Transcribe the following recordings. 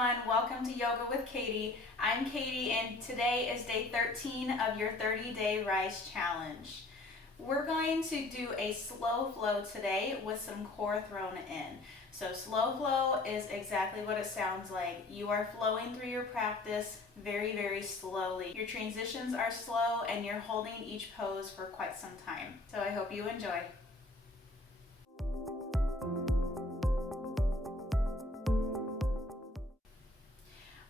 everyone, welcome to Yoga with Katie. I'm Katie and today is day 13 of your 30-day Rise Challenge. We're going to do a slow flow today with some core thrown in. So slow flow is exactly what it sounds like. You are flowing through your practice very, very slowly. Your transitions are slow and you're holding each pose for quite some time. So I hope you enjoy.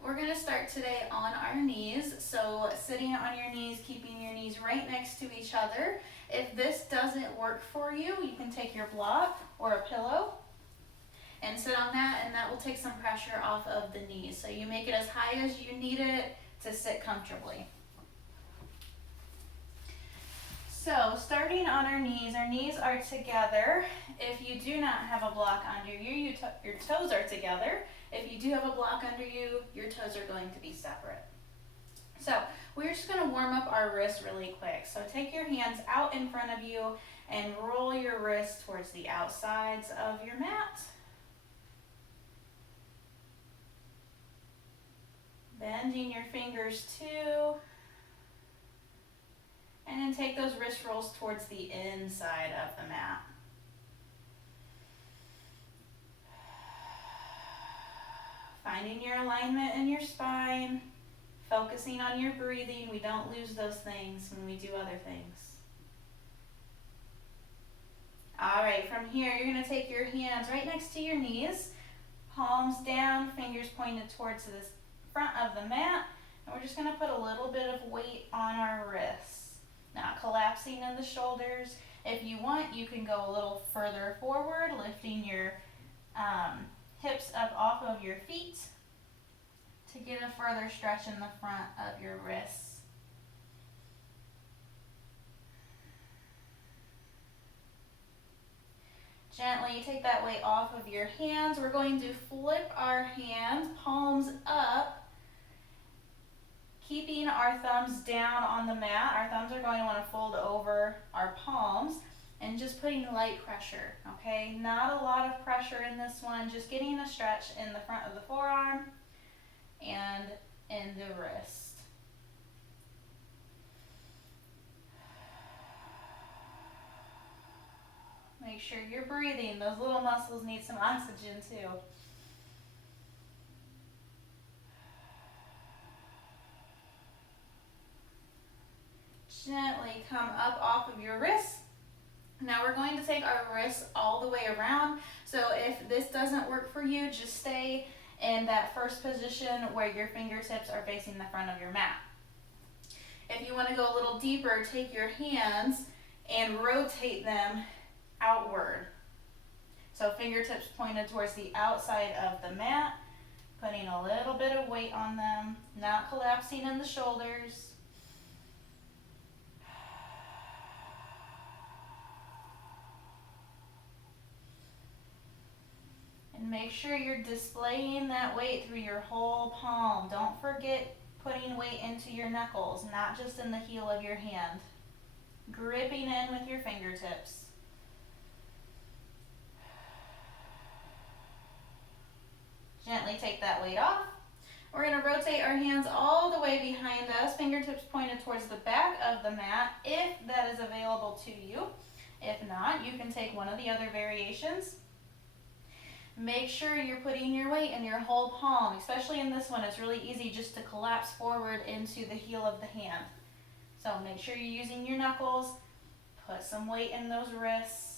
We're going to start today on our knees. So sitting on your knees, keeping your knees right next to each other. If this doesn't work for you, you can take your block or a pillow and sit on that, and that will take some pressure off of the knees. So you make it as high as you need it to sit comfortably. So starting on our knees are together. If you do not have a block under you, your toes are together. If you do have a block under you, your toes are going to be separate. So we're just going to warm up our wrists really quick. So take your hands out in front of you and roll your wrists towards the outsides of your mat. Bending your fingers too. And then take those wrist rolls towards the inside of the mat. Finding your alignment in your spine, focusing on your breathing. We don't lose those things when we do other things. All right, from here, you're going to take your hands right next to your knees, palms down, fingers pointed towards the front of the mat, and we're just going to put a little bit of weight on our wrists, not collapsing in the shoulders. If you want, you can go a little further forward, lifting your hips up off of your feet to get a further stretch in the front of your wrists. Gently take that weight off of your hands. We're going to flip our hands, palms up, keeping our thumbs down on the mat. Our thumbs are going to want to fold over our palms and just putting light pressure, okay? Not a lot of pressure in this one, just getting a stretch in the front of the forearm and in the wrist. Make sure you're breathing. Those little muscles need some oxygen too. Gently come up off of your wrists. Now we're going to take our wrists all the way around. So if this doesn't work for you, just stay in that first position where your fingertips are facing the front of your mat. If you want to go a little deeper, take your hands and rotate them outward. So fingertips pointed towards the outside of the mat, putting a little bit of weight on them, not collapsing in the shoulders. And make sure you're displaying that weight through your whole palm. Don't forget putting weight into your knuckles, not just in the heel of your hand. Gripping in with your fingertips. Gently take that weight off. We're going to rotate our hands all the way behind us, fingertips pointed towards the back of the mat, if that is available to you. If not, you can take one of the other variations. Make sure you're putting your weight in your whole palm, especially in this one. It's really easy just to collapse forward into the heel of the hand. So make sure you're using your knuckles. Put some weight in those wrists.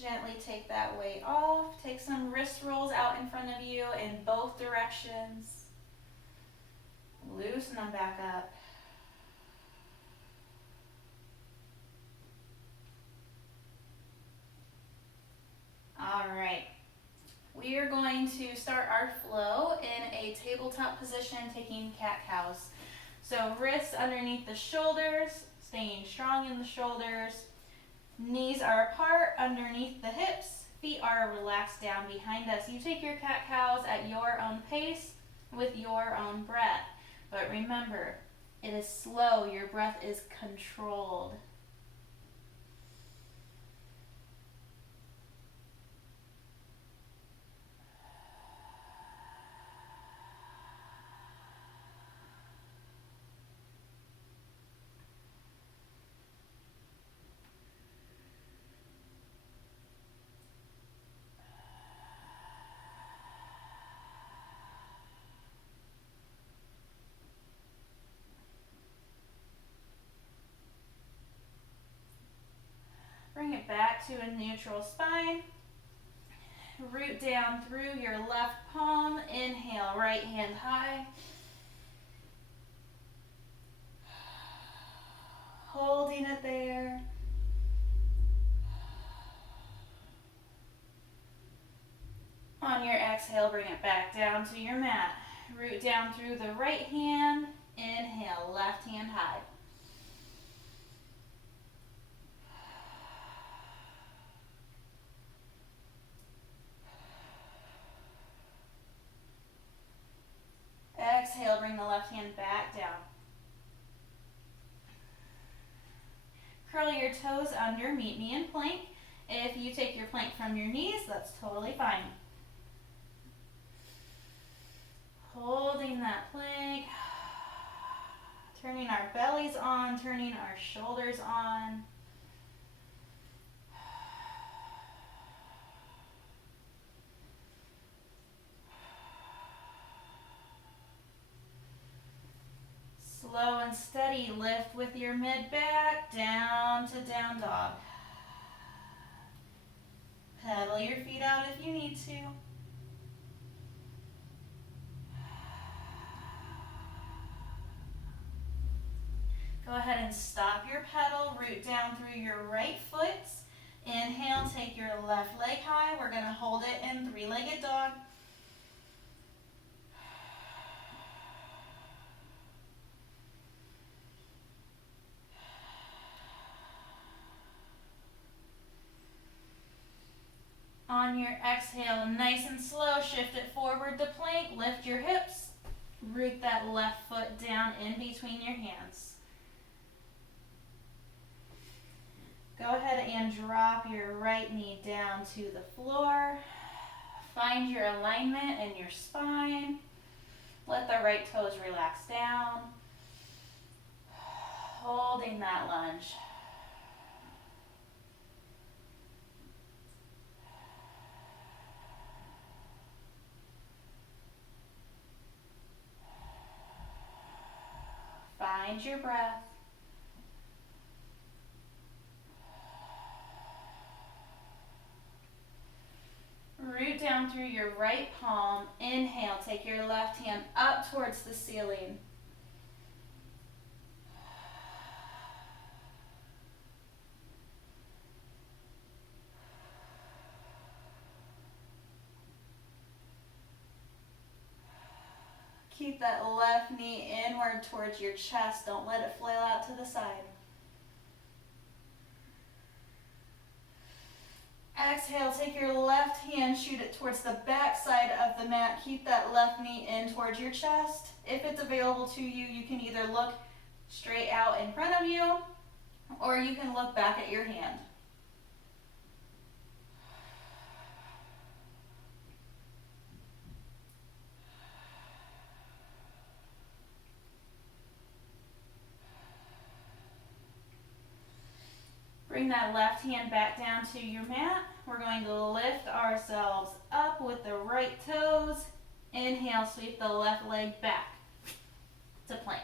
Gently take that weight off. Take some wrist rolls out in front of you in both directions. Loosen them back up. All right. We are going to start our flow in a tabletop position, taking cat-cows. So wrists underneath the shoulders, staying strong in the shoulders. Knees are apart underneath the hips. feet are relaxed down behind us. You take your cat-cows at your own pace with your own breath. But remember, it is slow. Your breath is controlled. Bring it back to a neutral spine. Root down through your left palm. Inhale, right hand high. Holding it there. On your exhale, bring it back down to your mat. Root down through the right hand. Inhale, left hand high. Exhale, bring the left hand back down. Curl your toes under, meet me in plank. If you take your plank from your knees, that's totally fine. Holding that plank. Turning our bellies on, turning our shoulders on. Slow and steady, lift with your mid back, down to down dog. Pedal your feet out if you need to. Go ahead and stop your pedal, root down through your right foot. Inhale, take your left leg high. We're gonna hold it in three-legged dog. On your exhale, nice and slow, shift it forward to plank, lift your hips, root that left foot down in between your hands. Go ahead and drop your right knee down to the floor. Find your alignment in your spine. Let the right toes relax down. Holding that lunge. Find your breath. Root down through your right palm. Inhale, take your left hand up towards the ceiling. Keep that left knee inward towards your chest. Don't let it flail out to the side. Exhale, take your left hand, shoot it towards the back side of the mat. Keep that left knee in towards your chest. If it's available to you, you can either look straight out in front of you, or you can look back at your hand. Bring that left hand back down to your mat. We're going to lift ourselves up with the right toes. Inhale, sweep the left leg back to plank.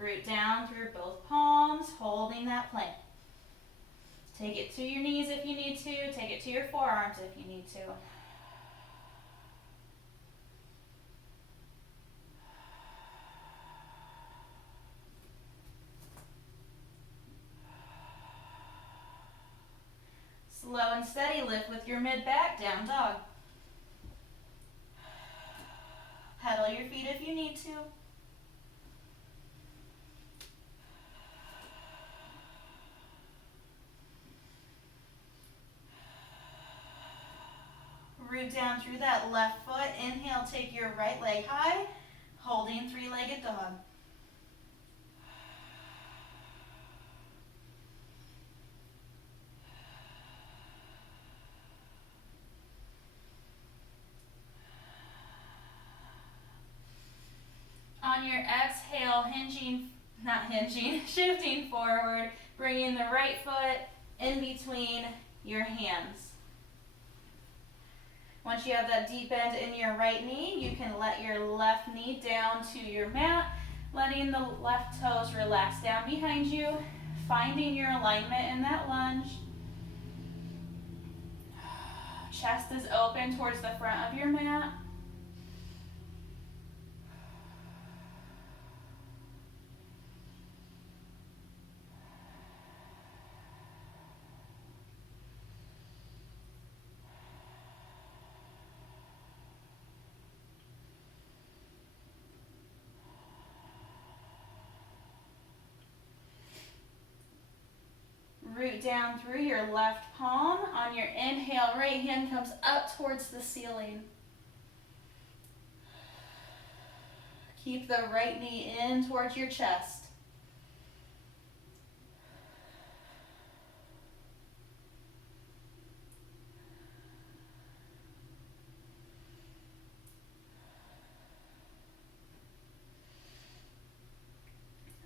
Root down through both palms, holding that plank. Take it to your knees if you need to. Take it to your forearms if you need to. Slow and steady, lift with your mid back, down dog. Pedal your feet if you need to. root down through that left foot. Inhale, take your right leg high, holding three-legged dog. On your exhale, shifting forward, bringing the right foot in between your hands. Once you have that deep bend in your right knee, you can let your left knee down to your mat, letting the left toes relax down behind you, finding your alignment in that lunge. Chest is open towards the front of your mat. Root down through your left palm. On your inhale, right hand comes up towards the ceiling. Keep the right knee in towards your chest.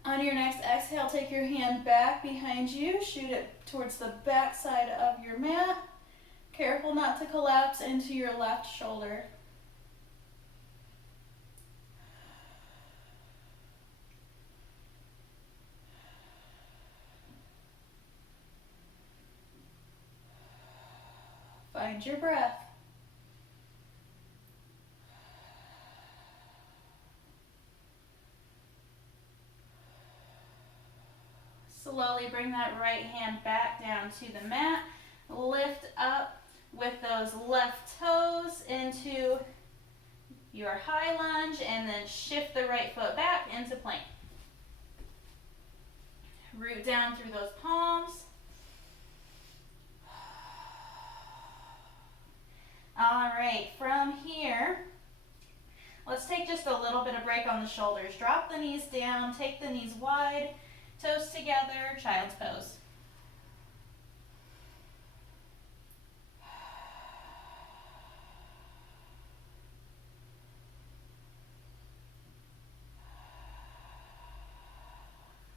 On your next exhale, take your hand back behind you, shoot it towards the back side of your mat. Careful not to collapse into your left shoulder. Find your breath. Slowly bring that right hand back down to the mat. Lift up with those left toes into your high lunge and then shift the right foot back into plank. Root down through those palms. All right, from here, let's take just a little bit of break on the shoulders. Drop the knees down, take the knees wide, toes together, child's pose.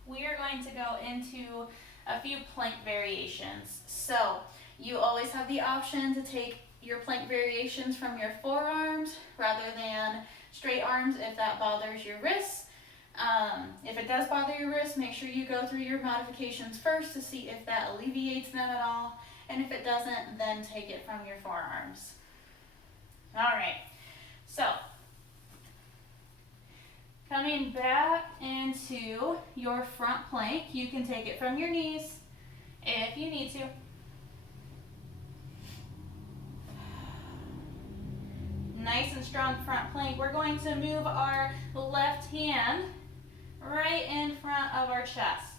We are going to go into a few plank variations. So you always have the option to take your plank variations from your forearms rather than straight arms if that bothers your wrists. If it does bother your wrists, make sure you go through your modifications first to see if that alleviates them at all. And if it doesn't, then take it from your forearms. All right, so coming back into your front plank, you can take it from your knees if you need to. Nice and strong front plank. We're going to move our left hand right in front of our chest.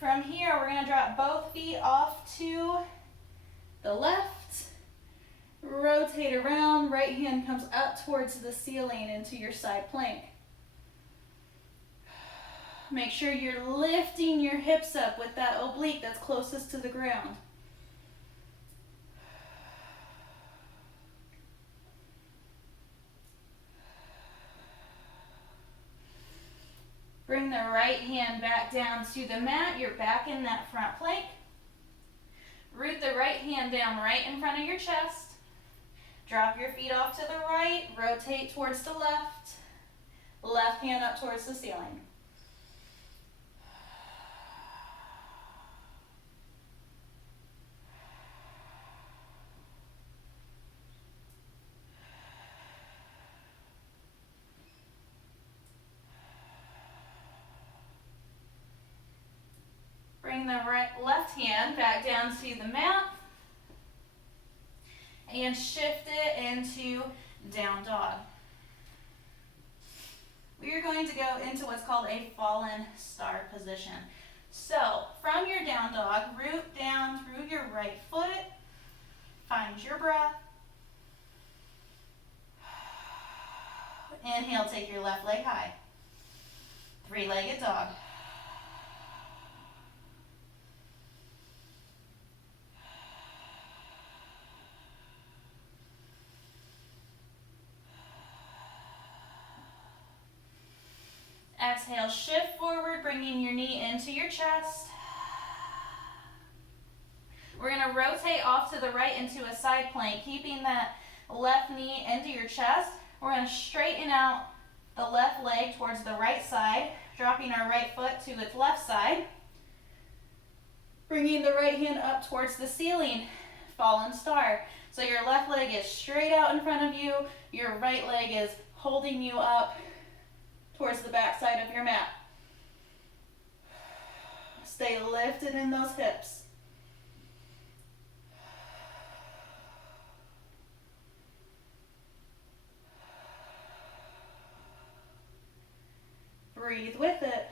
From here, we're going to drop both feet off to the left. Rotate around. Right hand comes up towards the ceiling into your side plank. Make sure you're lifting your hips up with that oblique that's closest to the ground. Bring the right hand back down to the mat. You're back in that front plank. Root the right hand down right in front of your chest. Drop your feet off to the right. Rotate towards the left. Left hand up towards the ceiling. Bring the left hand back down to the mat and shift it into down dog. We are going to go into what's called a fallen star position. So from your down dog, root down through your right foot, find your breath. Inhale, take your left leg high. Three-legged dog. Exhale, shift forward, bringing your knee into your chest. We're going to rotate off to the right into a side plank, keeping that left knee into your chest. We're going to straighten out the left leg towards the right side, dropping our right foot to its left side. Bringing the right hand up towards the ceiling, fallen star. So your left leg is straight out in front of you, your right leg is holding you up towards the back side of your mat. Stay lifted in those hips. Breathe with it.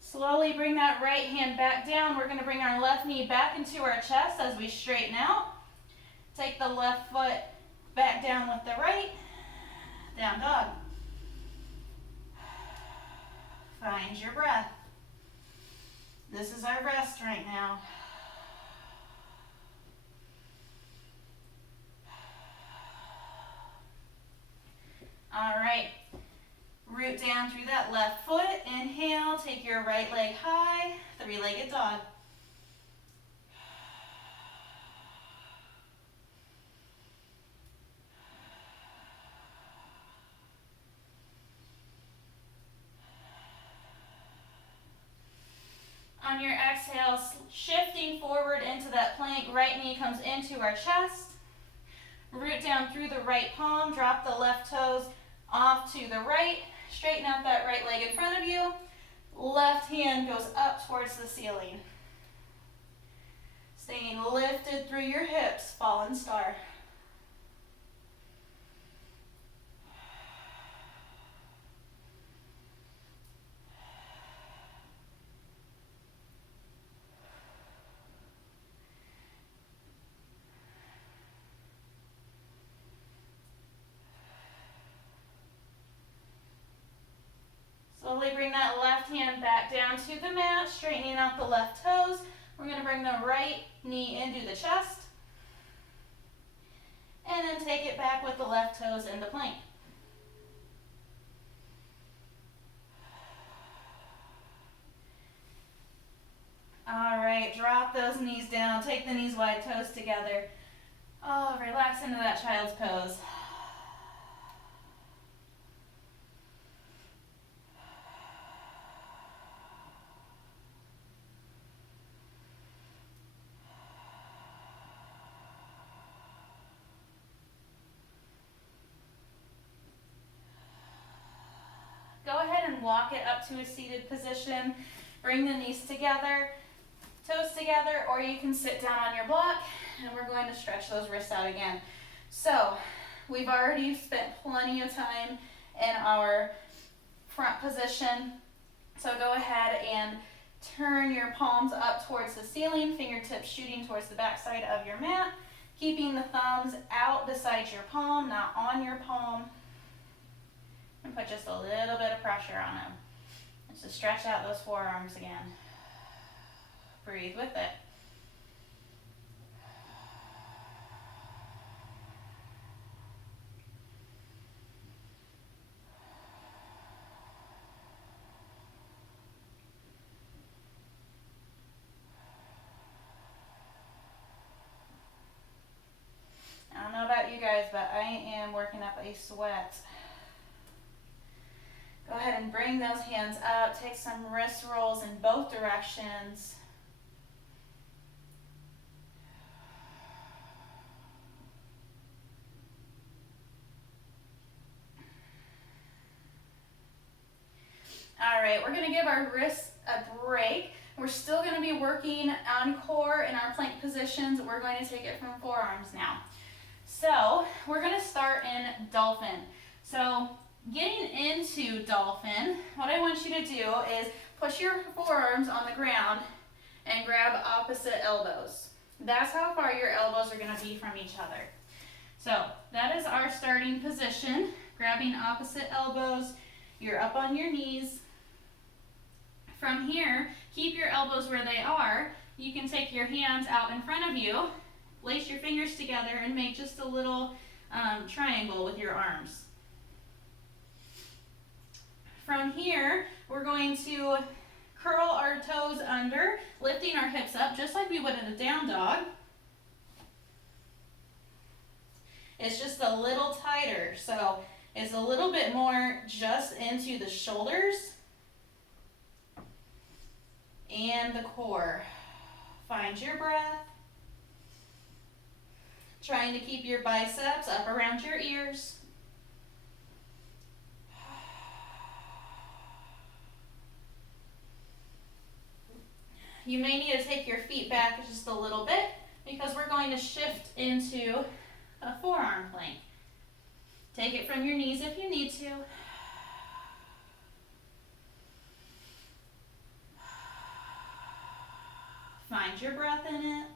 Slowly bring that right hand back down. We're going to bring our left knee back into our chest as we straighten out. Take the left foot back down with the right. Down dog. Find your breath. This is our rest right now. All right. Root down through that left foot. Inhale, take your right leg high, three-legged dog. On your exhale, shifting forward into that plank, right knee comes into our chest. Root down through the right palm, drop the left toes off to the right. Straighten out that right leg in front of you. Left hand goes up towards the ceiling. Staying lifted through your hips, fallen star. Slowly bring that left hand back down to the mat, straightening out the left toes. We're going to bring the right knee into the chest. And then take it back with the left toes into plank. All right, drop those knees down. Take the knees wide, toes together. Oh, relax into that child's pose. Go ahead and walk it up to a seated position. Bring the knees together, toes together, or you can sit down on your block, and we're going to stretch those wrists out again. So we've already spent plenty of time in our front position. So go ahead and turn your palms up towards the ceiling, fingertips shooting towards the back side of your mat, keeping the thumbs out beside your palm, not on your palm. And put just a little bit of pressure on them. Just to stretch out those forearms again. Breathe with it. I don't know about you guys, but I am working up a sweat. Go ahead and bring those hands up. Take some wrist rolls in both directions. All right, we're going to give our wrists a break. We're still going to be working on core in our plank positions. We're going to take it from forearms now. So we're going to start in dolphin. So getting into dolphin, what I want you to do is push your forearms on the ground and grab opposite elbows. That's how far your elbows are going to be from each other. So that is our starting position. Grabbing opposite elbows, you're up on your knees. From here, keep your elbows where they are. You can take your hands out in front of you, lace your fingers together, and make just a little triangle with your arms. From here, we're going to curl our toes under, lifting our hips up just like we would in a down dog. It's just a little tighter, so it's a little bit more just into the shoulders and the core. Find your breath. Trying to keep your biceps up around your ears. You may need to take your feet back just a little bit because we're going to shift into a forearm plank. Take it from your knees if you need to. Find your breath in it.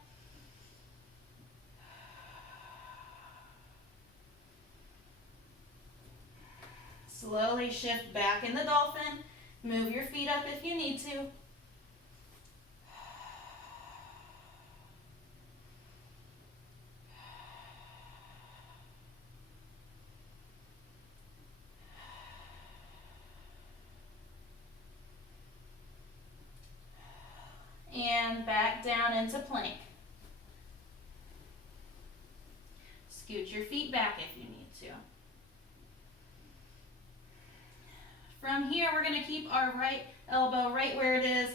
Slowly shift back in the dolphin. Move your feet up if you need to. And back down into plank. Scoot your feet back if you need to. From here, we're going to keep our right elbow right where it is.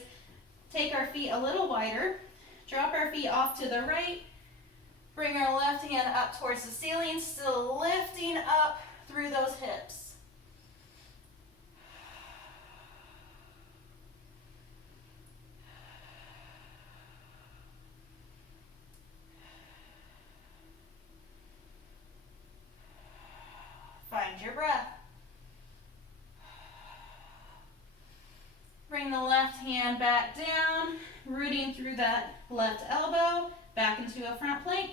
Take our feet a little wider. Drop our feet off to the right. Bring our left hand up towards the ceiling, still lifting up through those hips. Find your breath. Bring the left hand back down, rooting through that left elbow, back into a front plank.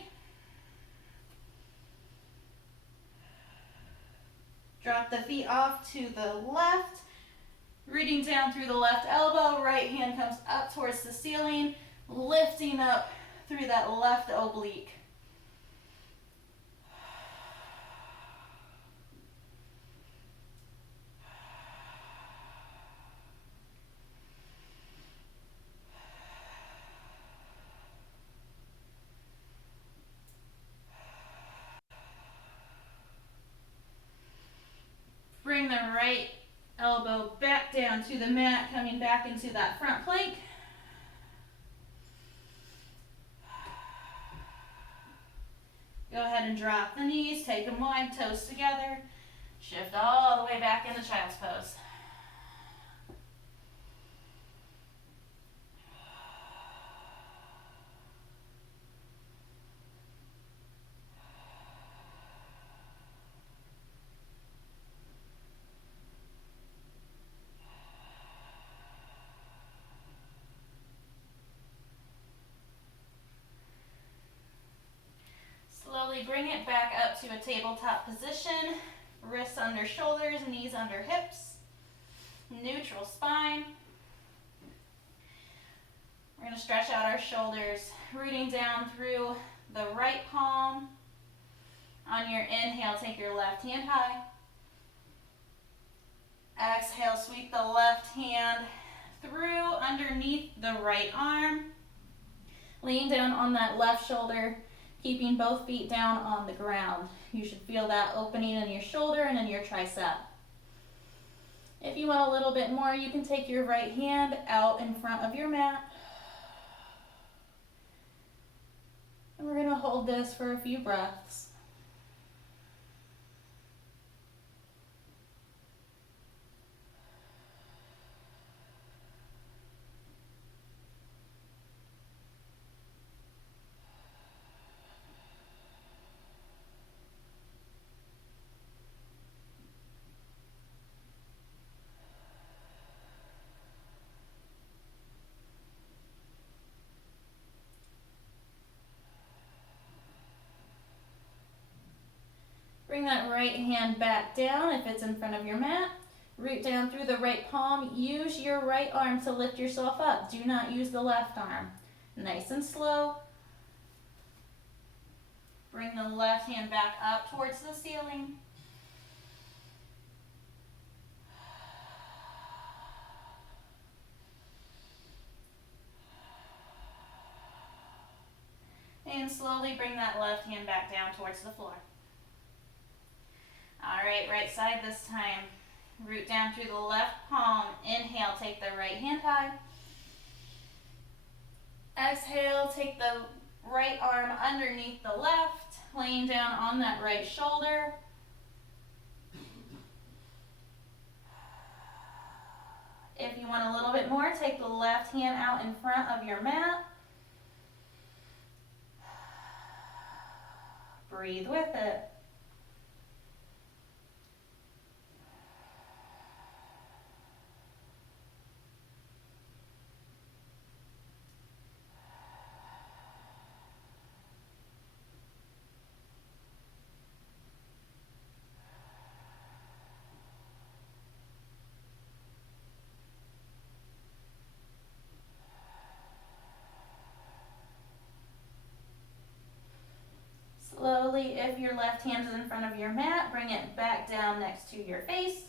Drop the feet off to the left, rooting down through the left elbow, right hand comes up towards the ceiling, lifting up through that left oblique. Bring the right elbow back down to the mat, coming back into that front plank. Go ahead and drop the knees, take them wide, toes together. Shift all the way back into child's pose. Slowly bring it back up to a tabletop position. Wrists under shoulders, knees under hips. Neutral spine. We're going to stretch out our shoulders, rooting down through the right palm. On your inhale, take your left hand high. Exhale, sweep the left hand through underneath the right arm. Lean down on that left shoulder, keeping both feet down on the ground. You should feel that opening in your shoulder and in your tricep. If you want a little bit more, you can take your right hand out in front of your mat. And we're going to hold this for a few breaths. Bring that right hand back down if it's in front of your mat. Root down through the right palm. Use your right arm to lift yourself up. Do not use the left arm. Nice and slow. Bring the left hand back up towards the ceiling. And slowly bring that left hand back down towards the floor. All right, right side this time. Root down through the left palm. Inhale, take the right hand high. Exhale, take the right arm underneath the left, laying down on that right shoulder. If you want a little bit more, take the left hand out in front of your mat. Breathe with it. Slowly, if your left hand is in front of your mat, bring it back down next to your face.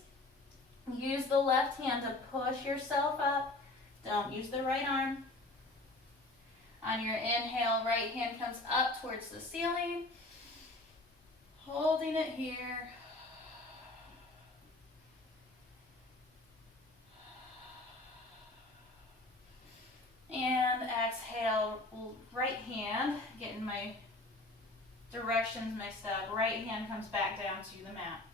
Use the left hand to push yourself up. Don't use the right arm. On your inhale, right hand comes up towards the ceiling. Holding it here. And exhale, right hand, getting my directions mixed up. Right hand comes back down to the mat.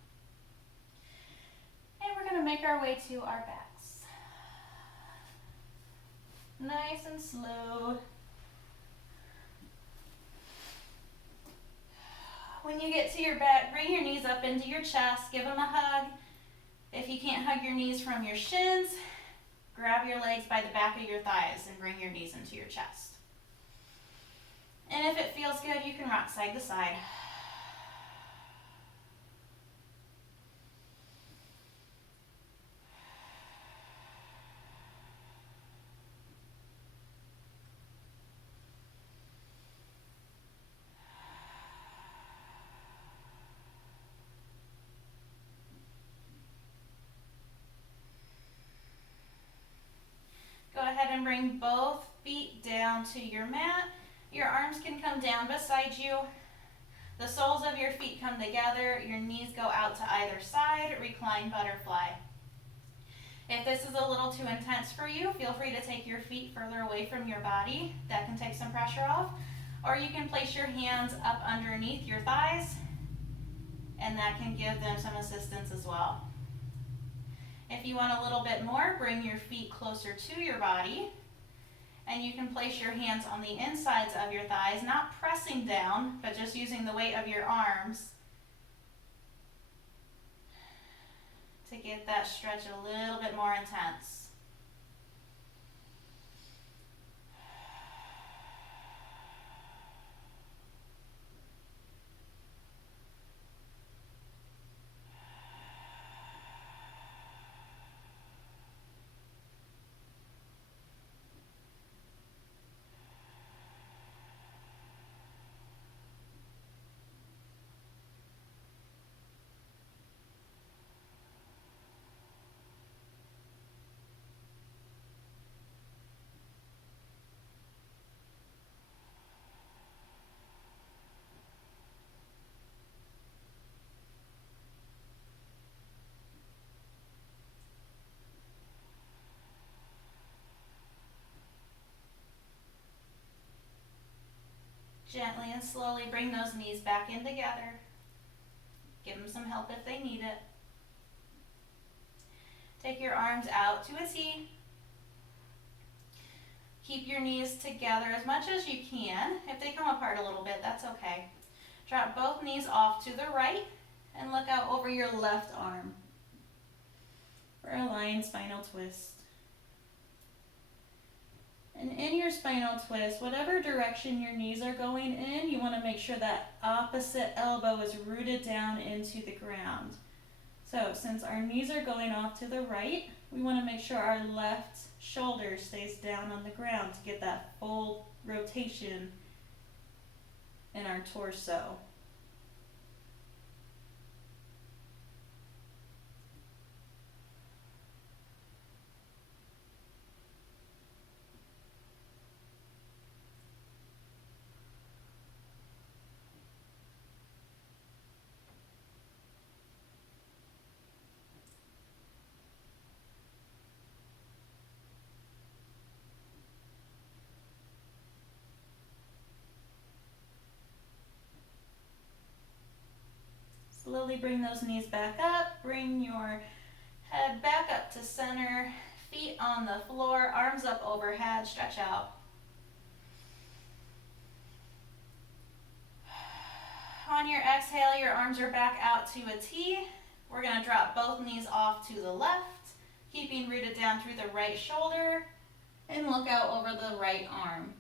And we're going to make our way to our backs. Nice and slow. When you get to your back, bring your knees up into your chest. Give them a hug. If you can't hug your knees from your shins, grab your legs by the back of your thighs and bring your knees into your chest. And if it feels good, you can rock side to side. Go ahead and bring both feet down to your mat. Your arms can come down beside you. The soles of your feet come together. Your knees go out to either side. Recline butterfly. If this is a little too intense for you, feel free to take your feet further away from your body. That can take some pressure off. Or you can place your hands up underneath your thighs, and that can give them some assistance as well. If you want a little bit more, bring your feet closer to your body. And you can place your hands on the insides of your thighs, not pressing down, but just using the weight of your arms to get that stretch a little bit more intense. Gently and slowly bring those knees back in together. Give them some help if they need it. Take your arms out to a T. Keep your knees together as much as you can. If they come apart a little bit, that's okay. Drop both knees off to the right and look out over your left arm for a lion spinal twist. And in your spinal twist, whatever direction your knees are going in, you want to make sure that opposite elbow is rooted down into the ground. So since our knees are going off to the right, we want to make sure our left shoulder stays down on the ground to get that full rotation in our torso. Slowly bring those knees back up, bring your head back up to center, feet on the floor, arms up overhead, stretch out. On your exhale, your arms are back out to a T. We're going to drop both knees off to the left, keeping rooted down through the right shoulder, and look out over the right arm.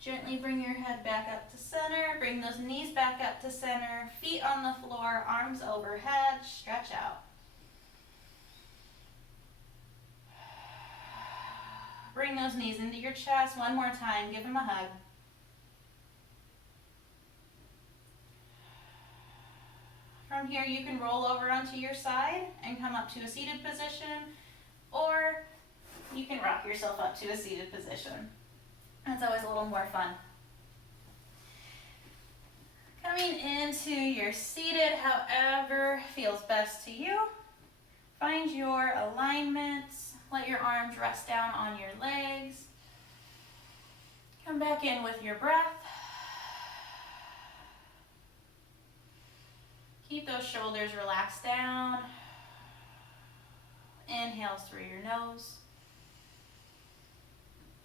Gently bring your head back up to center, bring those knees back up to center, feet on the floor, arms overhead, stretch out. Bring those knees into your chest one more time, give them a hug. From here you can roll over onto your side and come up to a seated position, or you can rock yourself up to a seated position. That's always a little more fun. Coming into your seated, however feels best to you. Find your alignment. Let your arms rest down on your legs. Come back in with your breath. Keep those shoulders relaxed down. Inhales through your nose.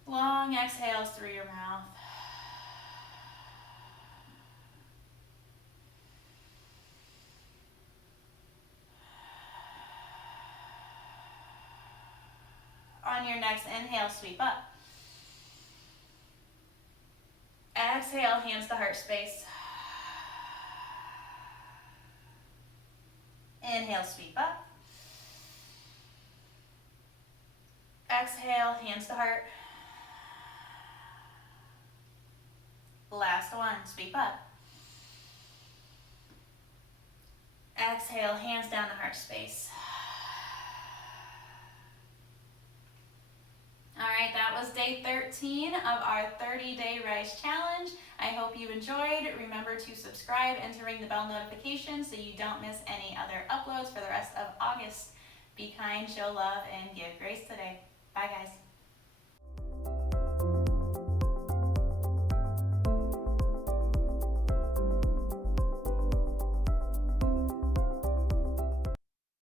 Long exhales through your mouth. On your next inhale, sweep up. Exhale, hands to heart space. Inhale, sweep up. Exhale, hands to heart. Last one, sweep up. Exhale, hands down to heart space. All right, that was day 13 of our 30-day Rise Challenge. I hope you enjoyed. Remember to subscribe and to ring the bell notification so you don't miss any other uploads for the rest of August. Be kind, show love, and give grace today. Bye, guys.